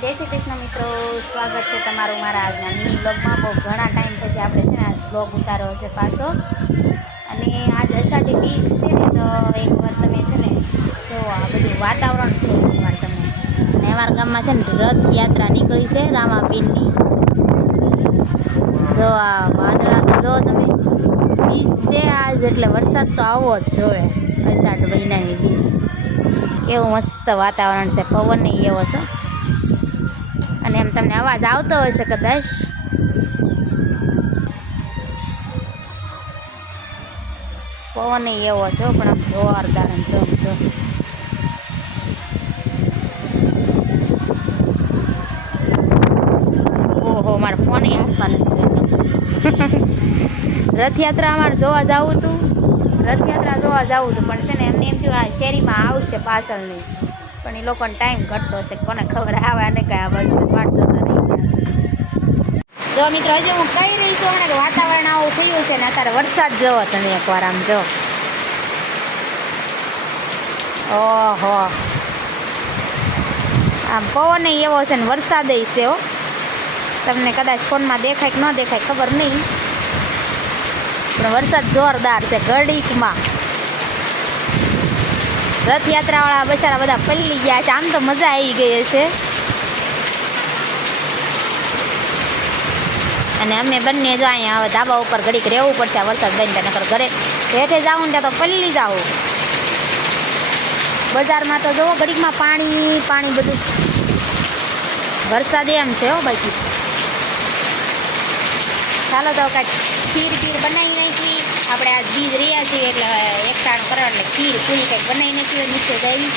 જય શ્રી કૃષ્ણ મિત્રો, સ્વાગત છે તમારું મારા આજના મિની બ્લોગમાં. બહુ ઘણા ટાઈમ પછી આપણે છે ને આજ બ્લોગ ઉતાર્યો છે પાછો. અને આજ અષાઢી બીજ છે ને, તો એક વાર તમે છે ને જો આ બધું વાતાવરણ છે એકવાર તમે. અને અમારા ગામમાં છે ને રથયાત્રા નીકળી છે રામાપીરની. જો આ વાદળા તો જો તમે, બીજ છે આજ એટલે વરસાદ તો આવવો જ જોઈએ. અષાઢ મહિનાની બીજ, કેવું મસ્ત વાતાવરણ છે, પવન એવો છે. અને એમ તમને અવાજ આવતો હશે કદાચ. પવન એવો છે પણ આમ જોરદાર જો. ઓહો, મારો ફોન હાથમાં નથી રહેતો. રથયાત્રા અમારે જોવા જવું હતું, પણ છે ને એમને એમ થયું આ શેરીમાં આવશે પાછળની, પણ એ લોકોને ટાઈમ ઘટતો હશે, કોને ખબર આવે ને કઈ આ બાજુ વાટ જોતા રહી ગયા. જો મિત્રો, હજી હું કહી રહી છું ને કે વાતાવરણ આવું થયું છે ને અત્યારે વરસાદ જોવો તમે એકવાર આમ જો. ઓહો, આમ પવન એવો છે ને વરસાદ છે હો. તમને કદાચ ફોનમાં દેખાય કે ન દેખાય ખબર નહીં, પણ વરસાદ જોરદાર છે ઘડીકમાં. રથયાત્રાવાળા બચારા બધા પલળી ગયા છે. આમ તો મજા આવી ગઈ છે. અને અમે બંને જો અહીંયા હવે ધાબા ઉપર ઘડીક રહેવું પડશે વરસાદ બંધ, નકર ઘરે હેઠે જાવું ને ત્યાં તો પલળી જાવું. બજારમાં તો જોવો ઘડીકમાં પાણી બધું. વરસાદ એમ છે હો બાકી. ચાલો તો કાંઈક ખીર બનાવી નાખી. આપણે આ બીજ રહ્યા છીએ એટલે એકટાણ કરવા એટલે ખીર પૂરી કંઈક બનાવી નાખી નીચે જઈ.